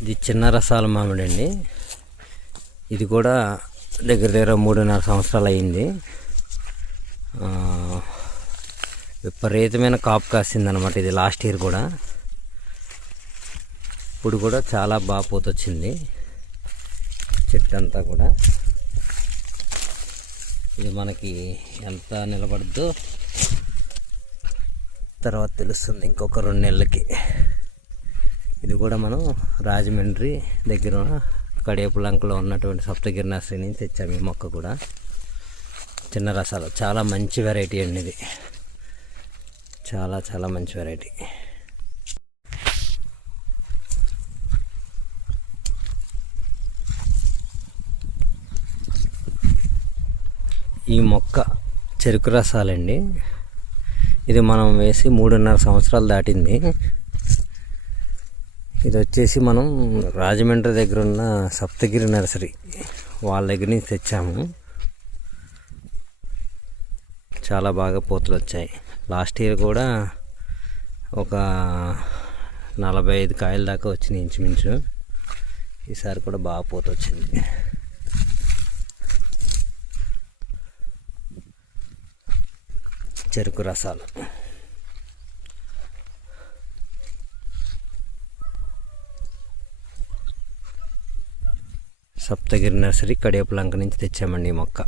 ఇది చిన్న రసాల మామిడి అండి. ఇది కూడా దగ్గర దగ్గర 3.5 సంవత్సరాలు అయింది. విపరీతమైన కాపు కాసింది అనమాట. ఇది లాస్ట్ ఇయర్ కూడా. ఇప్పుడు కూడా చాలా బాగా పూతొచ్చింది చెట్టు అంతా కూడా. ఇది మనకి ఎంత నిలబడద్దో తర్వాత తెలుస్తుంది, ఇంకొక 2 నెలలకి. ఇది కూడా మనం రాజమండ్రి దగ్గర కడియపులంకలో ఉన్నటువంటి సప్తగిరి నర్సరీ నుంచి తెచ్చాము. ఈ మొక్క కూడా చిన్న రసాలు, చాలా మంచి వెరైటీ అండి ఇది. చాలా చాలా మంచి వెరైటీ. ఈ మొక్క చెరుకు రసాలండి. ఇది మనం వేసి 3.5 సంవత్సరాలు దాటింది. ఇది వచ్చేసి మనం రాజమండ్రి దగ్గర ఉన్న సప్తగిరి నర్సరీ వాళ్ళ దగ్గర నుంచి తెచ్చాము. చాలా బాగా పూతలు వచ్చాయి. లాస్ట్ ఇయర్ కూడా ఒక 45 కాయల దాకా వచ్చినాయి ఇంచుమించు. ఈసారి కూడా బాగా పూత వచ్చింది. చెరుకు రసాలు. సప్తగిరి నర్సరీ కడియపులంక నుంచి తెచ్చామండి ఈ మొక్క.